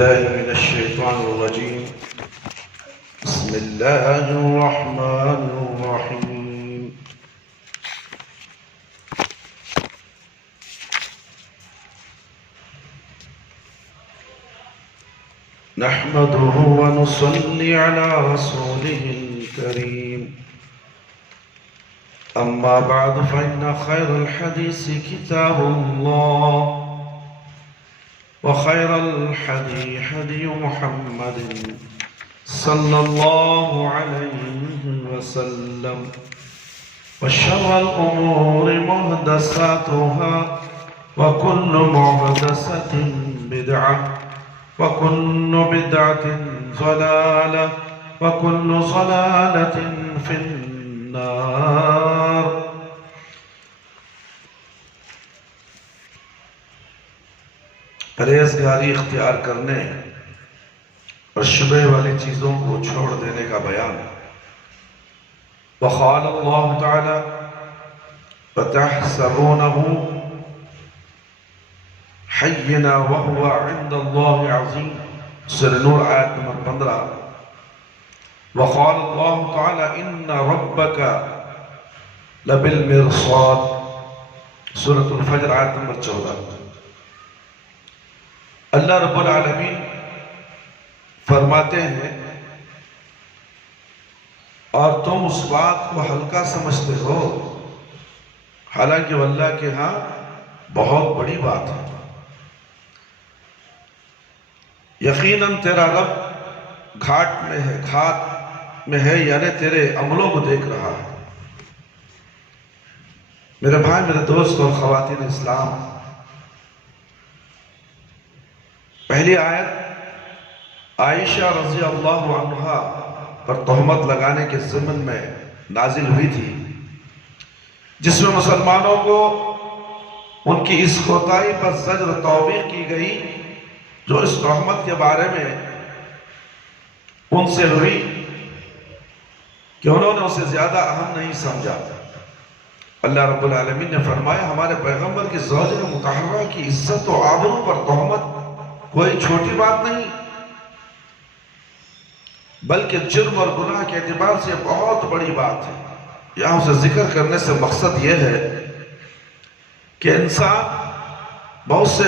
بالله من الشيطان الرجيم. بسم الله الرحمن الرحيم. نحمده ونصلي على رسوله الكريم. أما بعد فإن خير الحديث كتاب الله، وخير الحدي حدي محمد صلى الله عليه وسلم، وشر الأمور محدثاتها، وكل محدثة بدعة، وكل بدعة ضلالة، وكل ضلالة في النار. پرہیزگاری اختیار کرنے اور شبہ والی چیزوں کو چھوڑ دینے کا بیان. وقال اللہ تعالی وَتَحْسَبُونَهُ حَيِّنًا وَهُوَ عِنْدَ اللَّهِ عَظِيمٌ. سورہ نور آیت نمبر 15. وقال اللہ تعالی إِنَّ رَبَّكَ لَبِالْمِرْصَادِ. سورة الفجر آیت نمبر 14. اللہ رب العالمین فرماتے ہیں اور تم اس بات کو ہلکا سمجھتے ہو، حالانکہ وہ اللہ کے ہاں بہت بڑی بات ہے. یقیناً تیرا رب گھاٹ میں ہے یعنی تیرے عملوں کو دیکھ رہا ہے. میرے بھائی، میرے دوست اور خواتین اسلام، پہلی آیت عائشہ رضی اللہ عنہا پر تہمت لگانے کے ضمن میں نازل ہوئی تھی، جس میں مسلمانوں کو ان کی اس کوتاہی پر زجر و توبیخ کی گئی جو اس تہمت کے بارے میں ان سے ہوئی کہ انہوں نے اسے زیادہ اہم نہیں سمجھا. اللہ رب العالمین نے فرمایا ہمارے پیغمبر کی زوجہ مطہرہ کی عزت و آبرو پر تہمت کوئی چھوٹی بات نہیں، بلکہ جرم اور گناہ کے اعتبار سے بہت بڑی بات ہے. یہاں اسے ذکر کرنے سے مقصد یہ ہے کہ انسان بہت سے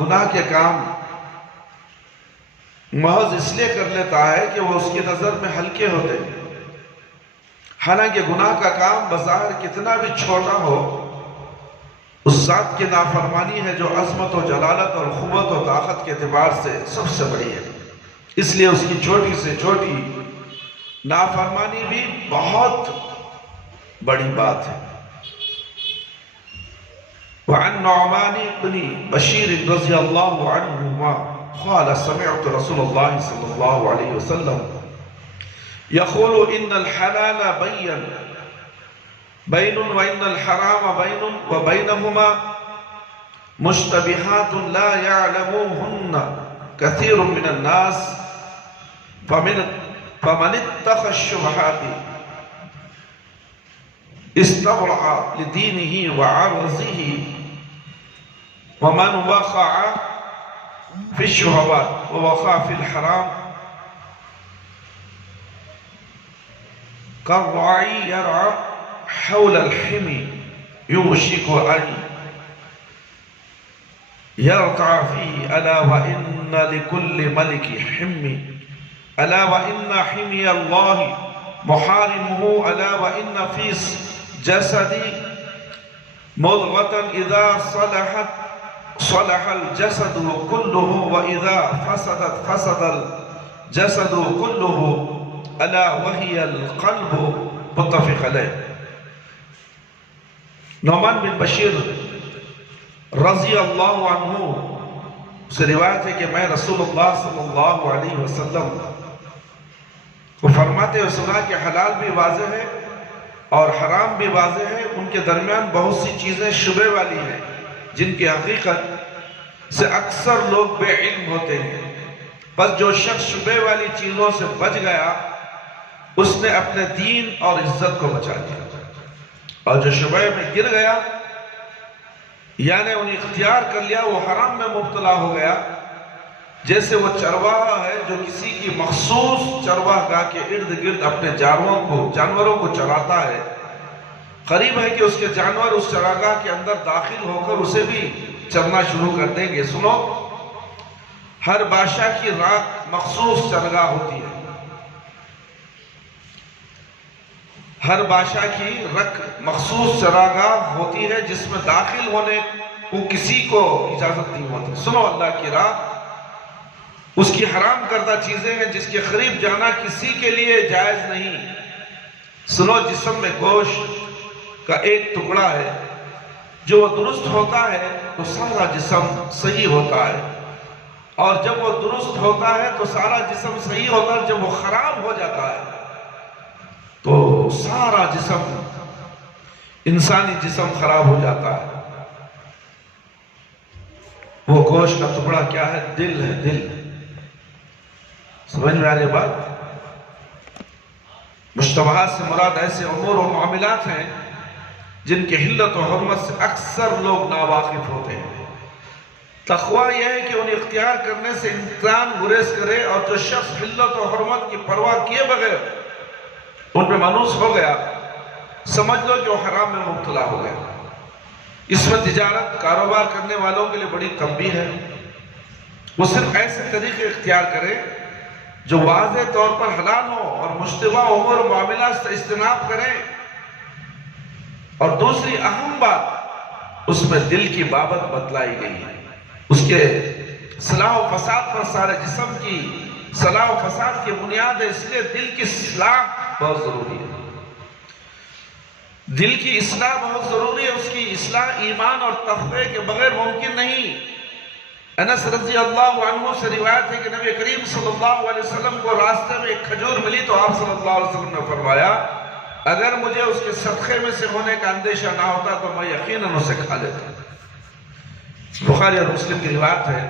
گناہ کے کام محض اس لیے کر لیتا ہے کہ وہ اس کی نظر میں ہلکے ہوتے ہیں، حالانکہ گناہ کا کام بظاہر کتنا بھی چھوٹا ہو، اس ذات کی نافرمانی ہے جو عظمت و جلالت اور قوت و طاقت کے اعتبار سے سب سے بڑی ہے. اس لیے اس کی چھوٹی سے چھوٹی نافرمانی بھی بہت بڑی بات ہے. وعن نعمان بن بشیر رضی اللہ عنہما قال سمعت رسول اللہ صلی اللہ علیہ وسلم يقول ان الحلال بين وإن الحرام بين وبينهما مشتبهات لا يعلمهن كثير من الناس فمن اتقى الشبهات استبرأ لدينه وعرضه ومن وقع في الشهوات ووقع في الحرام كالراعي يرعى حول الحمي يوشك أن يرتع فيه. ألا وإن لكل ملك حمي، ألا وإن حمي الله محارمه، ألا وإن في جسدي مضغة إذا صلحت صلح الجسد كله، وإذا فسدت فسد الجسد كله، ألا وهي القلب. متفق علیہ. نعمان بن بشیر رضی اللہ عنہ سے روایت ہے کہ میں رسول اللہ صلی اللہ علیہ وسلم کو فرماتے ہوئے سنا کہ حلال بھی واضح ہے اور حرام بھی واضح ہے، ان کے درمیان بہت سی چیزیں شبہ والی ہیں جن کی حقیقت سے اکثر لوگ بے علم ہوتے ہیں. بس جو شخص شبہ والی چیزوں سے بچ گیا اس نے اپنے دین اور عزت کو بچا لیا، اور جو شبہ میں گر گیا یعنی انہیں اختیار کر لیا وہ حرام میں مبتلا ہو گیا جیسے وہ چرواہا ہے جو کسی کی مخصوص چرواہ گاہ کے ارد گرد اپنے جانوروں کو چراتا ہے، قریب ہے کہ اس کے جانور اس چراگاہ کے اندر داخل ہو کر اسے بھی چرنا شروع کر دیں گے۔ سنو، ہر بادشاہ کی رات مخصوص چرگاہ ہوتی ہے، ہر بادشاہ کی مخصوص چراگاہ ہوتی ہے جس میں داخل ہونے کو کسی کو اجازت نہیں ہوتی۔ سنو، اللہ کی راہ اس کی حرام کردہ چیزیں ہیں جس کے قریب جانا کسی کے لیے جائز نہیں۔ سنو، جسم میں گوشت کا ایک ٹکڑا ہے، جو وہ درست ہوتا ہے تو سارا جسم صحیح ہوتا ہے، اور جب وہ درست ہوتا ہے تو سارا جسم صحیح ہوتا ہے، جب وہ خراب ہو جاتا ہے تو سارا جسم، انسانی جسم خراب ہو جاتا ہے۔ وہ گوشت کا ٹکڑا کیا ہے؟ دل ہے، دل۔ سمجھ میں آ رہی بات؟ مشتبہات سے مراد ایسے امور و معاملات ہیں جن کی حلت و حرمت سے اکثر لوگ ناواقف ہوتے ہیں۔ تقویٰ یہ ہے کہ انہیں اختیار کرنے سے انسان گریز کرے، اور جو شخص حلت و حرمت کی پرواہ کیے بغیر ان پہ مانوس ہو گیا، سمجھ لو کہ وہ حرام میں مبتلا ہو گیا۔ اس میں تجارت کاروبار کرنے والوں کے لیے بڑی تنبیہ ہے، وہ صرف ایسے طریقے اختیار کرے جو واضح طور پر حلال ہو، اور مشتبہ امور و معاملات سے اجتناب کریں۔ اور دوسری اہم بات اس میں دل کی بابت بتلائی گئی ہے، اس کے صلاح و فساد پر سارے جسم کی صلاح و فساد کی بنیاد ہے، اس لیے دل کی اصلاح بہت ضروری ہے۔ دل کی اصلاح بہت ضروری ہے، اس کی اصلاح ایمان اور تقوی کے بغیر ممکن نہیں۔ انس رضی اللہ عنہ سے روایت ہے کہ نبی کریم صلی اللہ علیہ وسلم کو راستے میں ایک کھجور ملی تو آپ صلی اللہ علیہ وسلم نے فرمایا، اگر مجھے اس کے صدقے میں سے ہونے کا اندیشہ نہ ہوتا تو میں یقیناً اسے کھا لیتا۔ بخاری اور مسلم کی روایت ہے۔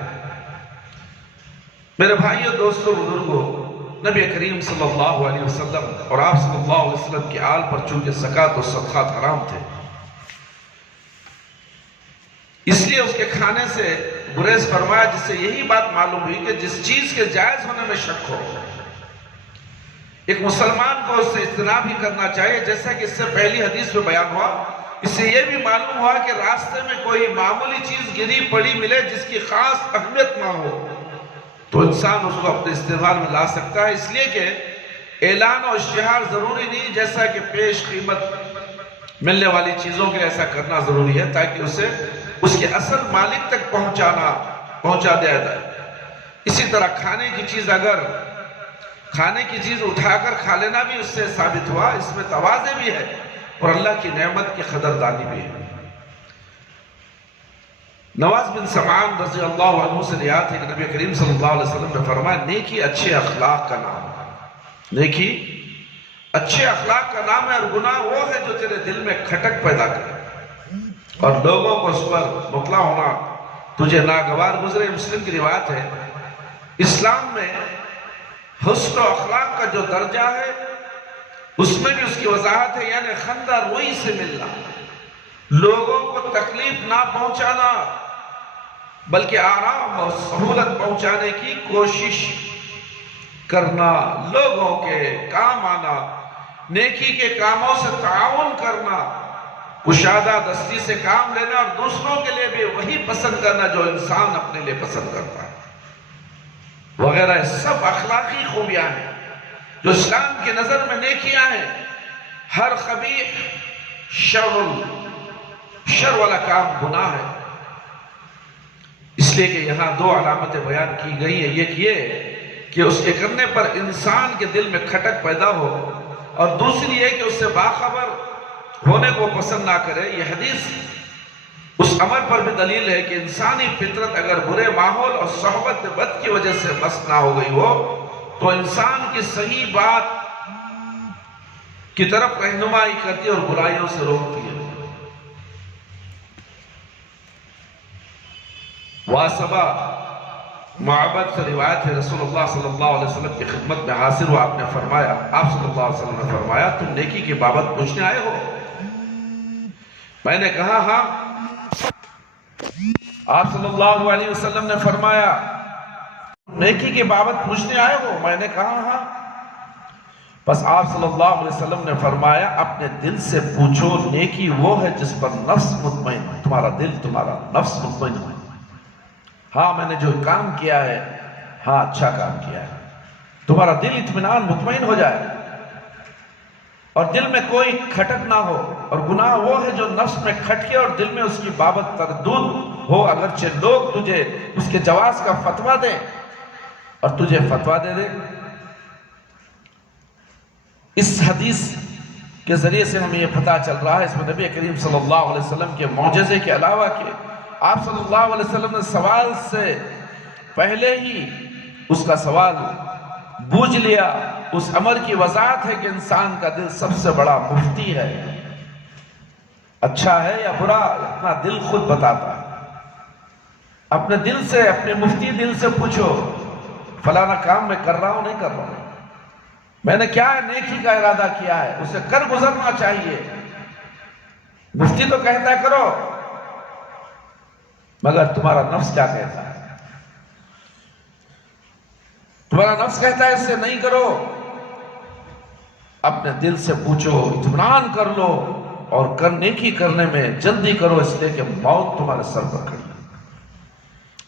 میرے بھائیوں، دوستوں، بزرگوں، نبی کریم صلی اللہ علیہ وسلم اور آپ صلی اللہ علیہ وسلم کی آل پر چونکہ زکوٰۃ و صدقات حرام تھے، اس لیے اس کے کھانے سے گریز فرمایا، جس سے یہی بات معلوم ہوئی کہ جس چیز کے جائز ہونے میں شک ہو، ایک مسلمان کو اس سے اجتناب ہی کرنا چاہیے۔ جیسا کہ اس سے پہلی حدیث میں بیان ہوا، اس سے یہ بھی معلوم ہوا کہ راستے میں کوئی معمولی چیز گری پڑی ملے جس کی خاص اہمیت نہ ہو تو انسان اس کو اپنے استعمال میں لا سکتا ہے، اس لیے کہ اعلان و اشتہار ضروری نہیں، جیسا کہ پیش قیمت ملنے والی چیزوں کے ایسا کرنا ضروری ہے تاکہ اسے اس کے اصل مالک تک پہنچا دیا جائے۔ اسی طرح کھانے کی چیز اٹھا کر کھا لینا بھی اس سے ثابت ہوا، اس میں تواضع بھی ہے اور اللہ کی نعمت کی قدردانی بھی ہے۔ نواز بن سمعان رضی اللہ عنہ سے روایت ہے کہ نبی کریم صلی اللہ علیہ وسلم نے فرمایا، نیکی اچھے اخلاق کا نام ہے۔ نیکی اچھے اخلاق کا نام ہے، اور گناہ وہ ہے جو تیرے دل میں کھٹک پیدا کرے اور لوگوں کو اس پر مطلع ہونا تجھے ناگوار گزرے۔ مسلم کی روایت ہے، اسلام میں حسن و اخلاق کا جو درجہ ہے اس میں بھی اس کی وضاحت ہے، یعنی خندہ روئی سے ملنا، لوگوں کو تکلیف نہ پہنچانا بلکہ آرام اور سہولت پہنچانے کی کوشش کرنا، لوگوں کے کام آنا، نیکی کے کاموں سے تعاون کرنا، کشادہ دستی سے کام لینا، اور دوسروں کے لیے بھی وہی پسند کرنا جو انسان اپنے لیے پسند کرتا ہے، وغیرہ سب اخلاقی خوبیاں ہیں جو اسلام کی نظر میں نیکیاں ہیں۔ ہر قبیح شر والا کام گناہ ہے، اس لیے کہ یہاں دو علامتیں بیان کی گئی ہیں، ایک یہ کہ اس کے کرنے پر انسان کے دل میں کھٹک پیدا ہو، اور دوسری یہ کہ اس سے باخبر ہونے کو پسند نہ کرے۔ یہ حدیث اس امر پر بھی دلیل ہے کہ انسانی فطرت اگر برے ماحول اور صحبت بد کی وجہ سے مست نہ ہو گئی ہو تو انسان کی صحیح بات کی طرف رہنمائی کرتی اور برائیوں سے روکتی ہے۔ واسبہ معبد سے روایت ہے، رسول اللہ صلی اللہ علیہ وسلم کی خدمت میں حاضر ہوا، آپ نے فرمایا، آپ صلی اللہ علیہ وسلم نے فرمایا، تم نیکی کی بابت پوچھنے آئے ہو؟ میں نے کہا ہاں۔ آپ صلی اللہ علیہ وسلم نے فرمایا، نیکی کی بابت پوچھنے آئے ہو؟ میں نے کہا ہاں۔ بس آپ صلی اللہ علیہ وسلم نے فرمایا اپنے دل سے پوچھو، نیکی وہ ہے جس پر نفس مطمئن ہے، تمہارا دل، تمہارا نفس مطمئن ہے۔ ہاں میں نے جو کام کیا ہے، ہاں اچھا کام کیا ہے، تمہارا دل اطمینان مطمئن ہو جائے اور دل میں کوئی کھٹک نہ ہو۔ اور گناہ وہ ہے جو نفس میں کھٹکے اور دل میں اس کی بابت تردد ہو، اگرچہ لوگ تجھے اس کے جواز کا فتویٰ دیں اور تجھے فتویٰ دے دے۔ اس حدیث کے ذریعے سے ہمیں یہ پتہ چل رہا ہے، اس میں نبی کریم صلی اللہ علیہ وسلم کے معجزے کے علاوہ کہ آپ صلی اللہ علیہ وسلم نے سوال سے پہلے ہی اس کا سوال بوجھ لیا۔ اس امر کی وضاحت ہے کہ انسان کا دل سب سے بڑا مفتی ہے، اچھا ہے یا برا اپنا دل خود بتاتا ہے۔ اپنے دل سے، اپنے مفتی دل سے پوچھو، فلانا کام میں کر رہا ہوں نہیں کر رہا ہوں، میں نے کیا ہے نیکی کا ارادہ کیا ہے، اسے کر گزرنا چاہیے۔ مفتی تو کہتا ہے کرو، مگر تمہارا نفس کیا کہتا ہے؟ تمہارا نفس کہتا ہے اس سے نہیں کرو۔ اپنے دل سے پوچھو، اطمینان کر لو اور نیکی کرنے میں جلدی کرو، اس لیے کہ موت تمہارے سر پر کھڑی ہے۔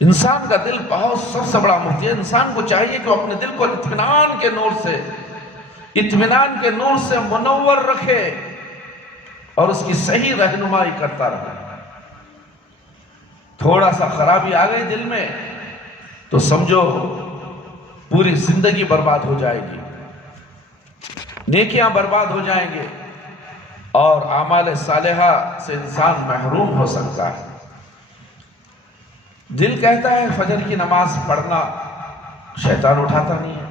انسان کا دل بہت سب سے بڑا مفتی ہے۔ انسان کو چاہیے کہ وہ اپنے دل کو اطمینان کے نور سے منور رکھے اور اس کی صحیح رہنمائی کرتا رہے۔ تھوڑا سا خرابی آ گئی دل میں تو سمجھو پوری زندگی برباد ہو جائے گی، نیکیاں برباد ہو جائیں گے اور اعمال صالحہ سے انسان محروم ہو سکتا ہے۔ دل کہتا ہے فجر کی نماز پڑھنا، شیطان اٹھاتا نہیں ہے،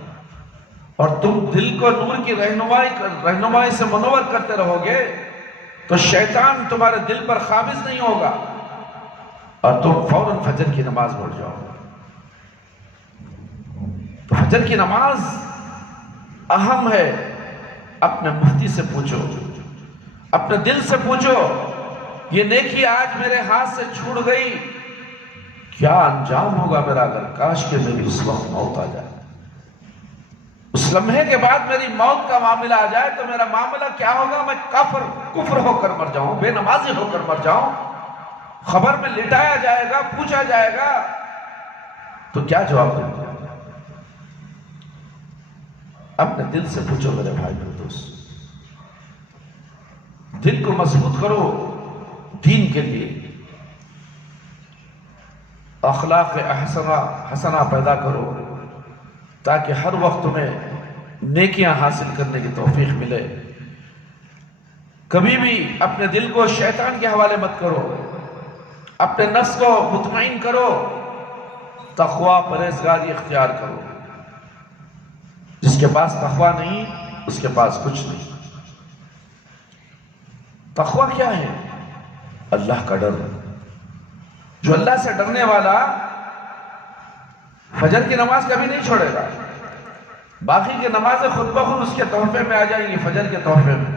اور تم دل کو نور کی رہنمائی سے منور کرتے رہو گے تو شیطان تمہارے دل پر قابض نہیں ہوگا اور تم فوراً فجر کی نماز پڑھ جاؤ گے۔ تو فجر کی نماز اہم ہے۔ اپنے مفتی سے پوچھو، اپنے دل سے پوچھو، یہ نیکی آج میرے ہاتھ سے چھوٹ گئی، کیا انجام ہوگا میرا؟ اگر کاش کہ میری اس وقت موت آ جائے، اس لمحے کے بعد میری موت کا معاملہ آ جائے تو میرا معاملہ کیا ہوگا؟ میں کفر ہو کر مر جاؤں، بے نمازی ہو کر مر جاؤں، خبر میں لٹایا جائے گا، پوچھا جائے گا تو کیا جواب دوں گا؟ اپنے دل سے پوچھو میرے بھائی میرے دوست، دل کو مضبوط کرو دین کے لیے، اخلاق حسنہ پیدا کرو تاکہ ہر وقت تمہیں نیکیاں حاصل کرنے کی توفیق ملے۔ کبھی بھی اپنے دل کو شیطان کے حوالے مت کرو، اپنے نفس کو مطمئن کرو، تقوی پرہیزگاری اختیار کرو۔ جس کے پاس تقوی نہیں اس کے پاس کچھ نہیں۔ تقوی کیا ہے؟ اللہ کا ڈر۔ جو اللہ سے ڈرنے والا فجر کی نماز کبھی نہیں چھوڑے گا، باقی کی نمازیں خود بخود اس کے تحفے میں آ جائیں گی، فجر کے تحفے میں۔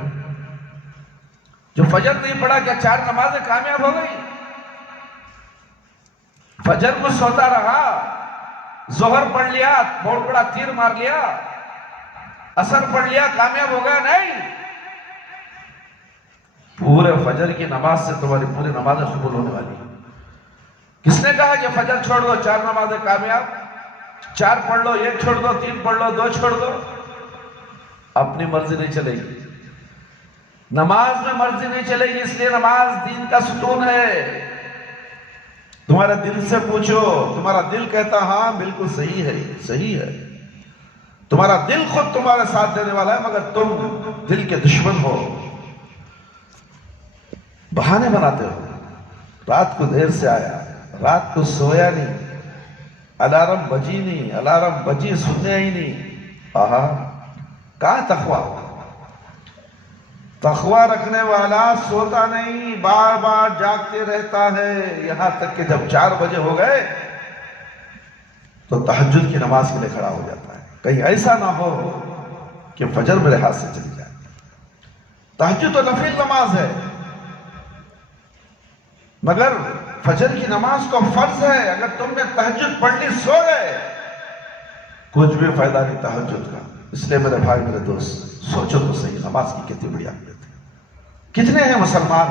جو فجر نہیں پڑھا کیا 4 نمازیں کامیاب ہو گئی؟ فجر کو سوتا رہا، ظہر پڑھ لیا، بہت بڑا تیر مار لیا، عصر پڑھ لیا، کامیاب ہو گیا؟ نہیں، پورے فجر کی نماز سے تمہاری پوری نمازیں قبول ہونے والی ہیں۔ کس نے کہا کہ فجر چھوڑ دو 4 نمازیں کامیاب؟ 4 پڑھ لو، 1 چھوڑ دو، 3 پڑھ لو، 2 چھوڑ دو، اپنی مرضی نہیں چلے گی۔ نماز میں مرضی نہیں چلے گی، اس لیے نماز دین کا ستون ہے۔ تمہارے دل سے پوچھو، تمہارا دل کہتا ہاں بالکل صحیح ہے، صحیح ہے۔ تمہارا دل خود تمہارے ساتھ دینے والا ہے، مگر تم دل کے دشمن ہو، بہانے بناتے ہو۔ رات کو دیر سے آیا، رات کو سویا نہیں، الارم بجی نہیں، الارم بجی سنیا ہی نہیں۔ کہاں تقوی؟ تقوی رکھنے والا سوتا نہیں، بار بار جاگتے رہتا ہے، یہاں تک کہ جب 4 بجے ہو گئے تو تہجد کی نماز کے لیے کھڑا ہو جاتا ہے، کہیں ایسا نہ ہو کہ فجر میرے ہاتھ سے چلی جائے۔ تہجد تو نفل نماز ہے، مگر فجر کی نماز کو فرض ہے۔ اگر تم نے تہجد پڑھ لی، سو گئے کچھ بھی فائدہ نہیں تہجد کا. اس لیے میرے بھائی میرے دوست سوچو تو صحیح، نماز کی کتنی بڑی اہمیت ہے. کتنے ہیں مسلمان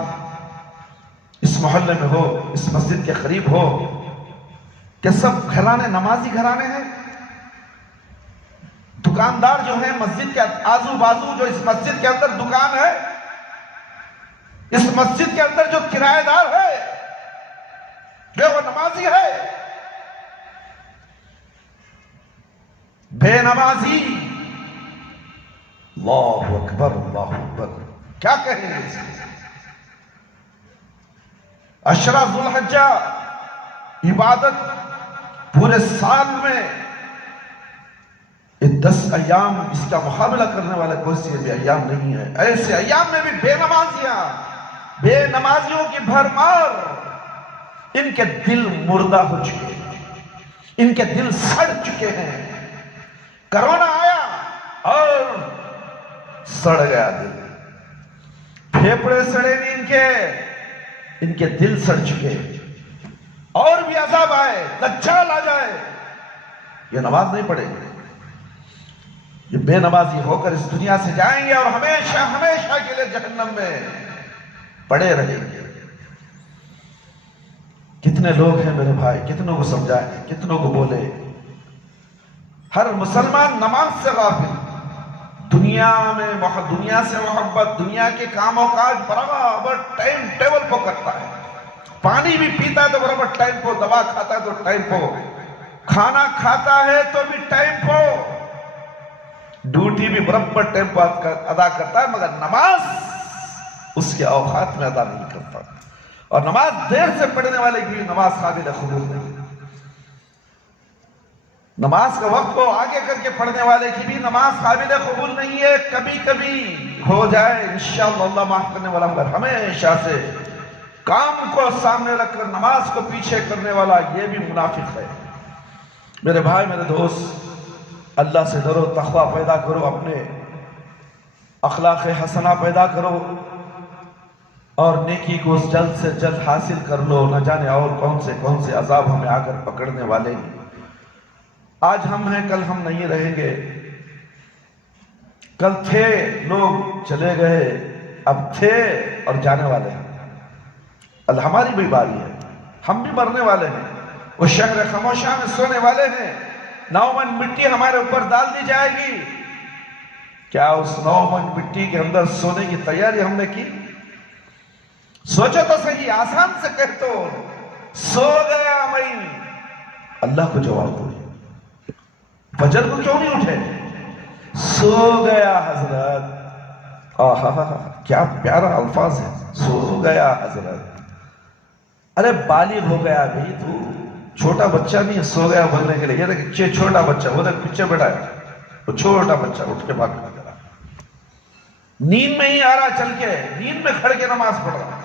اس محلے میں ہو، اس مسجد کے قریب ہو کہ سب گھرانے نمازی گھرانے ہیں. دکاندار جو ہیں مسجد کے آزو بازو، جو اس مسجد کے اندر دکان ہے، اس مسجد کے اندر جو کرایہ دار ہے جو وہ نمازی ہے. بے نمازی، اللہ اکبر اللہ اکبر، کیا کہیں گے. عشرہ ذو الحجہ عبادت پورے سال میں 10 ایام اس کا مقابلہ کرنے والے کوئی سے بھی ایام نہیں ہے. ایسے ایام میں بھی بے نمازیاں، بے نمازیوں کی بھرمار. ان کے دل مردہ ہو چکے ہیں، ان کے دل سڑ چکے ہیں. کرونا آیا اور سڑ گیا دل. پھیپڑے سڑے نہیں ان کے دل سڑ چکے. اور بھی عذاب آئے، دجال آ جائے، یہ نماز نہیں پڑھے گی. یہ بے نمازی ہو کر اس دنیا سے جائیں گے اور ہمیشہ ہمیشہ کے لیے جہنم میں پڑے رہیں گے. کتنے لوگ ہیں میرے بھائی، کتنوں کو سمجھائیں، کتنوں کو بولے. ہر مسلمان نماز سے غافل، دنیا سے محبت، دنیا کے کام و کاج برابر ٹائم ٹیبل کو کرتا ہے. پانی بھی پیتا ہے تو برابر ٹائم کو، دوا کھاتا ہے تو ٹائم کو، کھانا کھاتا ہے تو بھی ٹائم کو، ڈیوٹی بھی برابر ٹائم کو ادا کرتا ہے. مگر نماز اس کے اوقات میں ادا نہیں کرتا. اور نماز دیر سے پڑھنے والے کی نماز قابل قبول نہیں. نماز کا وقت کو آگے کر کے پڑھنے والے کی بھی نماز قابل قبول نہیں ہے. کبھی کبھی ہو جائے انشاءاللہ اللہ معاف کرنے والا، مگر ہمیشہ سے کام کو سامنے رکھ کر نماز کو پیچھے کرنے والا یہ بھی منافق ہے. میرے بھائی میرے دوست، اللہ سے ڈرو، تقوی پیدا کرو، اپنے اخلاق حسنہ پیدا کرو اور نیکی کو جلد سے جلد حاصل کر لو. نہ جانے اور کون سے عذاب ہمیں آ کر پکڑنے والے ہیں. آج ہم ہیں، کل ہم نہیں رہیں گے. کل تھے، لوگ چلے گئے، اب تھے اور جانے والے ہیں. ہماری بھی باری ہے، ہم بھی مرنے والے ہیں. وہ شہر خاموشہ میں سونے والے ہیں. 9 من مٹی ہمارے اوپر ڈال دی جائے گی. کیا اس 9 من مٹی کے اندر سونے کی تیاری ہم نے کی؟ سوچو تو صحیح. آسان سے کہہ تو سو گیا میں. اللہ کو جواب دو، فجر کو کیوں نہیں اٹھے؟ سو گیا حضرت. کیا پیارا الفاظ ہے، سو گیا حضرت. ارے بالغ ہو گیا بھی، تو چھوٹا بچہ نہیں ہے سو گیا بولنے کے لیے. یہ دیکھ چھوٹا بچہ، وہ دیکھ پیچھے بیٹھا ہے، وہ چھوٹا بچہ اٹھ کے بھاگ رہا، نیند میں ہی آ رہا، چل کے نیند میں کھڑ کے نماز پڑھ رہا،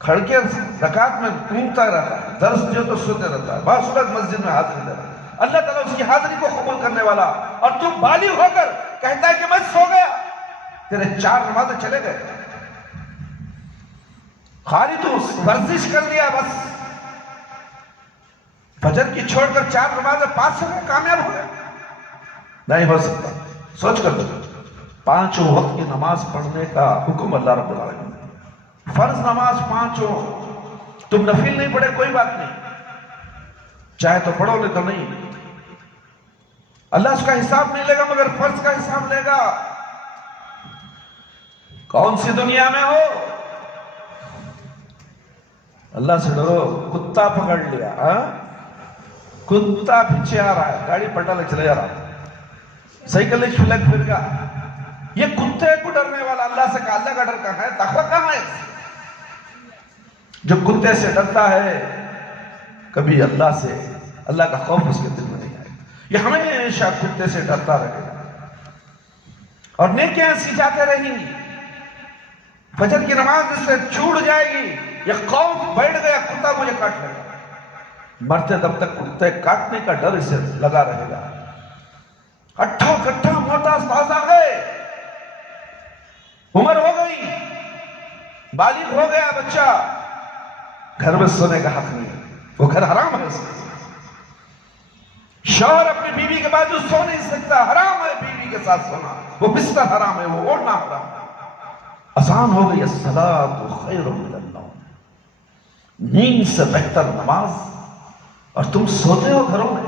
کھڑ کے رکعت میں گھومتا رہتا ہے، درس جو تو سنتے رہتا ہے، باصورت مسجد میں حاضری دے رہا ہے. اللہ تعالیٰ اس کی حاضری کو قبول کرنے والا. اور تو بالغ ہو کر کہتا ہے کہ میں سو گیا. تیرے 4 نمازیں چلے گئے، خالی تو ورزش کر لیا بس. فجر کی چھوڑ کر 4 نمازیں پاس ہو گئے، کامیاب ہو گئے. نہیں ہو سکتا. سوچ کر دو، 5 وقت کی نماز پڑھنے کا حکم اللہ رب العالمین نے. فرض نماز 5 تم نفل نہیں پڑھے کوئی بات نہیں، چاہے تو پڑھو لے تو نہیں. اللہ اس کا حساب نہیں لے گا مگر فرض کا حساب لے گا. کون سی دنیا میں ہو؟ اللہ سے ڈرو. کتا پکڑ لیا، کتا پیچھے آ رہا ہے، گاڑی پلٹا لے چلے جا رہا، سائیکل چھلک پھر گا. یہ کتے کو ڈرنے والا اللہ سے کہا. اللہ کا ڈر کہاں ہے؟ تقوی کہاں ہے؟ جو کتے سے ڈرتا ہے کبھی اللہ سے، اللہ کا خوف اس کے دل میں نہیں آئے. یہ ہمیشہ کتے سے ڈرتا رہے گا اور نیکیاں سجاتے رہیں گی. فجر کی نماز اس سے چھوٹ جائے گی. یہ خوف بیٹھ گیا، کتا مجھے کاٹ لے گا. مرتے دم تک کتے کاٹنے کا ڈر اسے لگا رہے گا. اٹھا کٹھا موٹا تازہ ہے، عمر ہو گئی، بالغ ہو گیا بچہ، گھر میں سونے کا حق نہیں ہے، وہ گھر حرام ہے. شوہر اپنی بیوی کے بازو سو نہیں سکتا، حرام ہے بیوی کے ساتھ سونا، وہ بستر حرام ہے، وہ اوڑھنا حرام ہے۔ اذان ہو گئی، الصلاۃ خیر من النوم، نیند سے بہتر نماز، اور تم سوتے ہو گھروں میں۔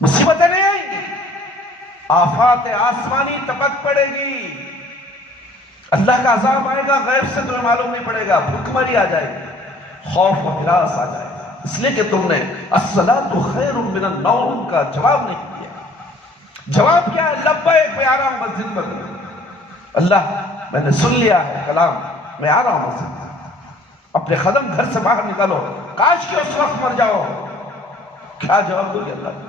مصیبتیں نہیں آئیں گی، آفات آسمانی تپک پڑے گی، اللہ کا عذاب آئے گا، غیب سے تمہیں معلوم نہیں پڑے گا، بھوکمری آ جائے گی، خوف و ہراس آ جائے گا، اس لیے کہ تم نے الصلاۃ خیر من النوم کا جواب نہیں دیا۔ جواب کیا ہے؟ لبیک، میں آ رہا ہوں مسجد میں، اللہ میں نے سن لیا ہے کلام، میں آ رہا ہوں مسجد میں۔ اپنے قدم گھر سے باہر نکالو، کاش کہ اس وقت مر جاؤ۔ کیا جواب دو گے اللہ؟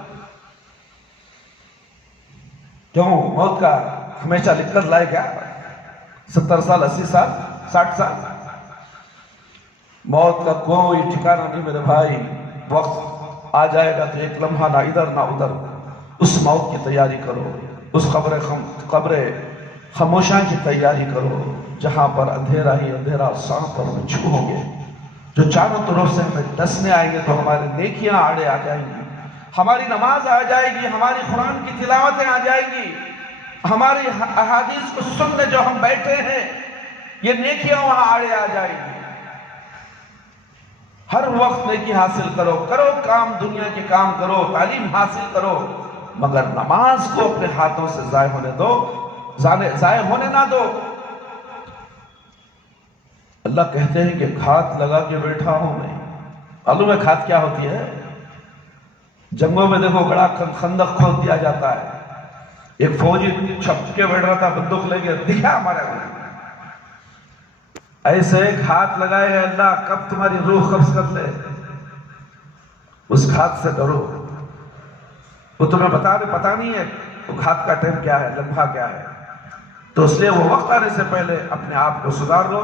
کیوں موت کا ہمیشہ لکھ کر لائے کیا؟ 70 سال، 80 سال، 60 سال؟ موت کا کوئی ٹھکانہ نہیں میرے بھائی، وقت آ جائے گا تو ایک لمحہ نہ ادھر نہ ادھر، اس موت کی تیاری کرو، اس قبر خاموشاں کی تیاری کرو، جہاں پر اندھیرا ہی اندھیرا، سانپ پر بچھو ہوں گے، جو چاروں طرف سے ہمیں ڈسنے آئیں گے تو ہماری نیکیاں آڑے آ جائیں گی، ہماری نماز آ جائے گی، ہماری قرآن کی تلاوتیں آ جائیں گی، ہماری احادیث کو سننے جو ہم بیٹھے ہیں، یہ نیکیاں وہاں آڑے آ جائیں گی۔ ہر وقت نیکی حاصل کرو، کرو کام، دنیا کے کام کرو، تعلیم حاصل کرو، مگر نماز کو اپنے ہاتھوں سے ضائع ہونے دو، ضائع ہونے نہ دو۔ اللہ کہتے ہیں کہ کھات لگا کے بیٹھا ہوں میں۔ معلوم ہے کھات کیا ہوتی ہے؟ جنگوں میں دیکھو بڑا خندق کھود دیا جاتا ہے، ایک فوجی چھپ کے بیٹھ رہا تھا بندوق لے کے، دکھا ہمارے کو، ایسے ایک ہاتھ لگائے ہے اللہ، کب تمہاری روح قبض کر لے، اس گھات سے ڈرو۔ وہ تمہیں پتا نہیں ہے وہ گھات کا ٹائم کیا ہے، لمحہ کیا ہے، تو اس لیے وہ وقت آنے سے پہلے اپنے آپ کو سدھار لو،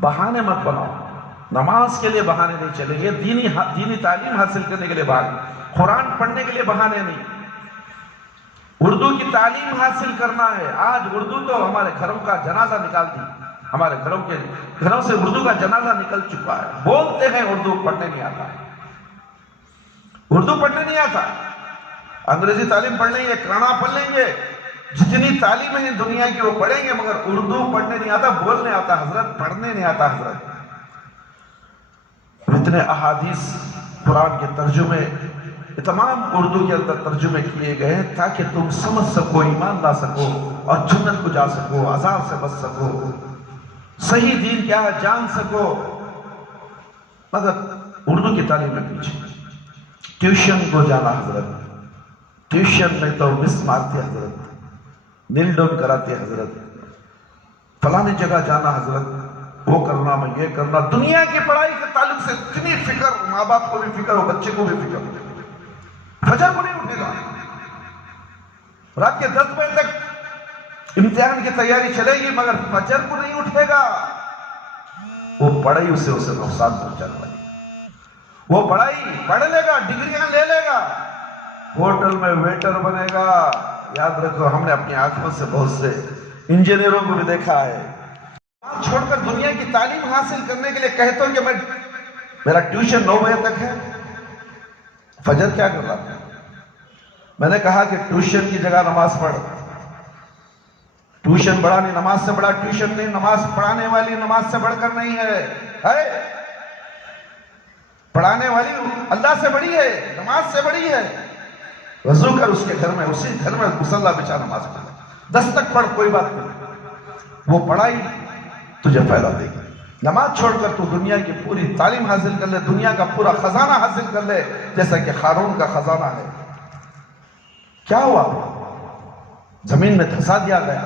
بہانے مت بناؤ۔ نماز کے لیے بہانے نہیں چلیں گے، دینی تعلیم حاصل کرنے کے لیے بہانے، قرآن پڑھنے کے لیے بہانے نہیں، اردو کی تعلیم حاصل کرنا ہے۔ آج اردو تو ہمارے گھروں کا جنازہ نکال دی، ہمارے گھروں سے اردو کا جنازہ نکل چکا ہے، بولتے ہیں اردو، پڑھنے نہیں آتا، اردو پڑھنے نہیں آتا، انگریزی تعلیم پڑھ لیں گے، کرانا پڑھ لیں گے، جتنی تعلیمیں ہیں دنیا کی وہ پڑھیں گے، مگر اردو پڑھنے نہیں آتا، بولنے آتا حضرت، پڑھنے نہیں آتا حضرت۔ اتنے احادیث قرآن کے ترجمے تمام اردو کے اندر ترجمے کیے گئے ہیں تاکہ تم سمجھ سکو، ایمان لا سکو، اور جنت کو جا سکو، عذاب سے بچ سکو، صحیح دین کیا ہے جان سکو، مگر اردو کی تعلیم میں پیچھے۔ ٹیوشن کو جانا حضرت، ٹیوشن میں تو مس مارتے حضرت، نیل ڈاؤن کراتے حضرت، فلانی جگہ جانا حضرت، وہ کرنا، میں یہ کرنا، دنیا کی پڑھائی کے تعلق سے اتنی فکر، ماں باپ کو بھی فکر ہو، بچے کو بھی فکر ہو، فجر کو نہیں اٹھے گا، رات کے 10 بجے تک امتحان کی تیاری چلے گی مگر فجر کو نہیں اٹھے گا، وہ پڑھائی اسے نقصان پہنچانے والی، وہ پڑھائی پڑھ لے گا، ڈگریاں لے لے گا، ہوٹل میں ویٹر بنے گا۔ یاد رکھو، ہم نے اپنی آنکھوں سے بہت سے انجینئروں کو بھی دیکھا ہے، چھوڑ کر دنیا کی تعلیم حاصل کرنے کے لیے کہتا ہوں کہ میرا ٹیوشن 9 بجے تک ہے، فجر کیا کر رہا تھا؟ میں نے کہا کہ ٹیوشن کی جگہ نماز پڑھ، ٹیوشن بڑا نہیں، نماز سے بڑا ٹیوشن نہیں، نماز پڑھانے والی نماز سے بڑھ کر نہیں ہے، پڑھانے والی اللہ سے بڑی ہے، نماز سے بڑی ہے۔ وضو کر اس کے گھر میں، اسی گھر میں مصلی بچھا نماز پڑھ، 10 تک پڑھ، کوئی بات نہیں، وہ پڑھائی تجھے فائدہ دے گی۔ نماز چھوڑ کر تو دنیا کی پوری تعلیم حاصل کر لے، دنیا کا پورا خزانہ حاصل کر لے، جیسا کہ قارون کا خزانہ ہے، کیا ہوا؟ زمین میں دھسا دیا گیا۔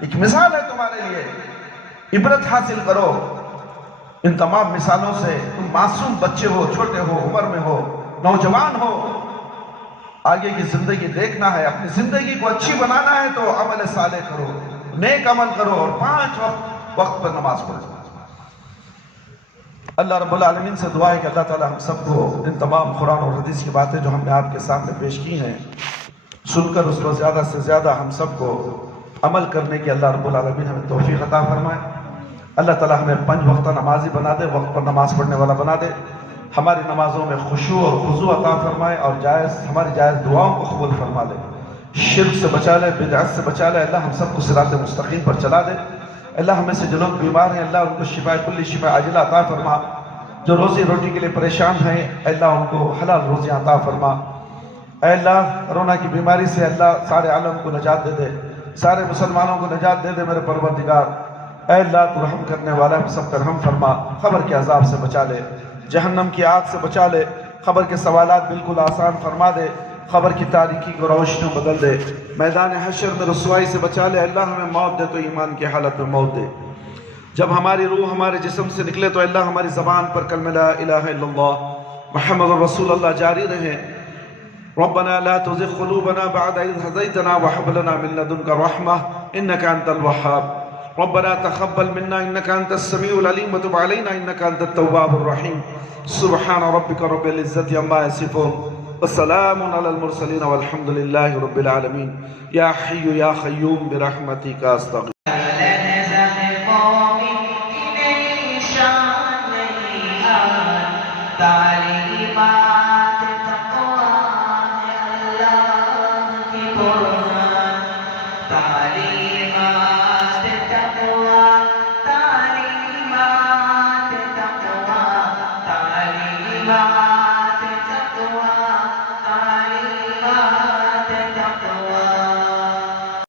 ایک مثال ہے تمہارے لیے، عبرت حاصل کرو ان تمام مثالوں سے۔ تم معصوم بچے ہو، چھوٹے ہو، عمر میں ہو، نوجوان ہو، آگے کی زندگی دیکھنا ہے، اپنی زندگی کو اچھی بنانا ہے تو عمل صالح کرو، نیک عمل کرو، اور 5 وقت پر نماز پڑھو۔ اللہ رب العالمین سے دعا ہے کہ اللہ تعالی ہم سب کو ان تمام قرآن اور حدیث کی باتیں جو ہم نے آپ کے سامنے پیش کی ہیں، سن کر اس کو زیادہ سے زیادہ ہم سب کو عمل کرنے کی اللہ رب العالمین ہمیں توفیق عطا فرمائے۔ اللہ تعالی ہمیں 5 وقتہ نمازی بنا دے، وقت پر نماز پڑھنے والا بنا دے۔ ہماری نمازوں میں خشوع اور خضوع عطا فرمائے اور ہماری جائز دعاؤں کو قبول فرما لے، شرک سے بچا لے، بدعت سے بچا لے، اللہ ہم سب کو صراط مستقیم پر چلا دے۔ اللہ ہمیں سے جو لوگ بیمار ہیں اللہ ان کو شفا کلی شفا عاجلہ عطا فرما، جو روزی روٹی کے لیے پریشان ہیں اللہ ان کو حلال روزی عطا فرما۔ اے اللہ کرونا کی بیماری سے اللہ سارے عالم کو نجات دے دے، سارے مسلمانوں کو نجات دے دے میرے پروردگار۔ اے اللہ تو رحم کرنے والا ہم سب پر رحم فرما، قبر کے عذاب سے بچا لے، جہنم کی آگ سے بچا لے، قبر کے سوالات بالکل آسان فرما دے، قبر کی تاریکی کو روشنی بدل دے، میدان حشر میں رسوائی سے بچا لے۔ اللہ ہمیں موت دے تو ایمان کی حالت میں موت دے، جب ہماری روح ہمارے جسم سے نکلے تو اللہ ہماری زبان پر کلمہ لا الہ الا اللہ محمد رسول اللہ جاری رہے۔ ربنا لا تزغ قلوبنا بعد إذ هديتنا وهب لنا من لدنك رحمة إنك أنت الوهاب ربنا تقبل منا إنك أنت السميع العليم وتب علينا إنك أنت التواب الرحيم سبحان ربك رب العزة عما يصفون وسلام على المرسلين والحمد لله رب العالمين يا حي يا قيوم برحمتك أستغيث تعلیمات تقوی اللہ کی